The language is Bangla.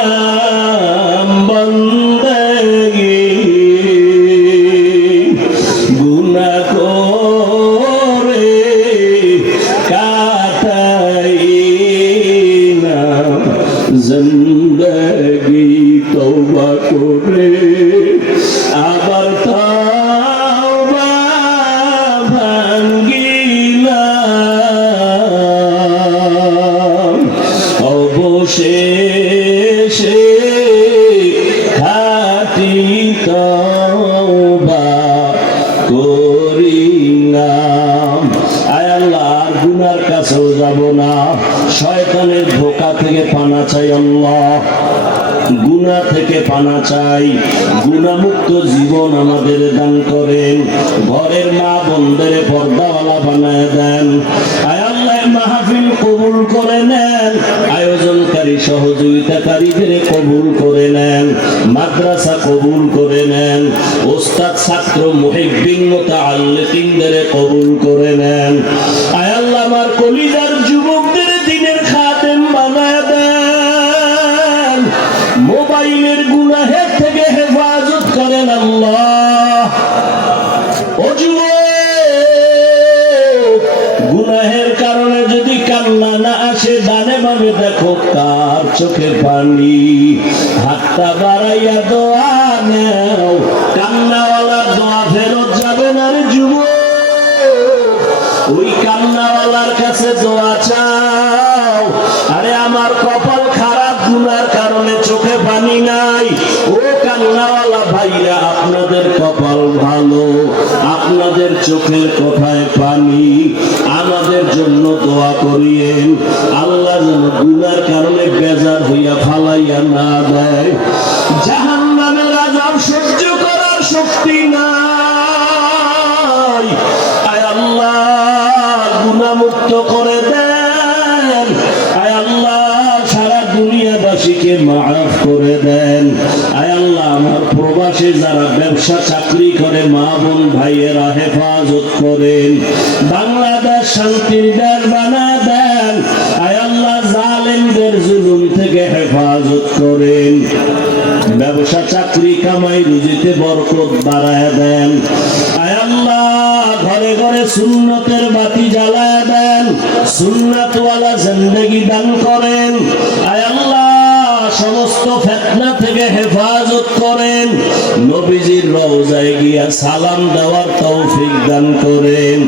করিলাম বন্দেগি গুনাহ করে কাটাইলাম জিন্দেগি তওবা করে আবার তওবা ভাঙ্গিলাম অবশেষে খাঁটি তওবা করিলাম। আয় আল্লাহ, আর গুনার কাছেও যাব না, শয়তানের ধোঁকা থেকে পানা চাই আল্লাহ, গুনাহ থেকে পানা চাই, গুনাহমুক্ত জীবন আমাদের দান করেন, ঘরের মা বোনদের পর্দাওয়ালা বানায় দেন। আয় আল্লাহ, মাহফিল কবুল করে নেন, আয়োজনকারী সহযোগিতাকারীদের কবুল করে নেন, মাদ্রাসা কবুল করে নেন, ওস্তাদ ছাত্র মুহিব্বিন মুতাআল্লিকিনদের কবুল করে নেন। আয় আল্লাহ, আমার কলিজার যুবকদের দ্বীনের খাদেম বানায় দেন, মোবাইলের গুনাহের থেকে হেফাজত করেন আল্লাহ। ও যুবক, গুনাহের কারণে যদি কান্না না আসে, ডানে বামে দেখো কার চোখে পানি, হাতটা বাড়াইয়া দোয়া নেও, কান্নাওয়ালার দোয়া ফেরত যাবে না রে যুবক। ওই কান্নাওয়ালার কাছে দোয়া চাও। আরে আমার কপাল খারাপ, গুনার কারণে চোখে পানি নাই। ও কান্নাওয়ালা ভাইরা, আপনাদের কপাল ভালো, আপনাদের চোখের কোথায় পানি। আমাদের জন্য দোয়া করিয়েন, আল্লাহ যেন গুনার কারণে বেজার হইয়া ফালাইয়া না দেয়। জাহান্নামের আযাব সহ্য করার শক্তি নাই। আয় আল্লাহ, গুনাহমুক্ত করে দেন। আয় আল্লাহ, সারা দুনিয়াবাসীকে মাফ করে দেন। আয় আল্লাহ, আমার প্রবাসে যারা ব্যবসা চাকরি করে মা বোন ভাইয়েরা হেফাজত করেন, বাংলাদেশ শান্তির দেশ বানায় দেন। আয় আল্লাহ, জালেমদের জুলুম থেকে হেফাজত করেন, ব্যবসা চাকরি কামাই রুজিতে বরকত বাড়ায় দেন। আয় আল্লাহ, ঘরে ঘরে সুন্নতের বাতি জ্বালায় দেন, সুন্নাতওয়ালা জিন্দেগি দান করেন। আয় আল্লাহ, সমস্ত ফিতনা থেকে হেফাজত করেন, নবীজির রওজায় গিয়া সালাম দেওয়ার তৌফিক দান করেন।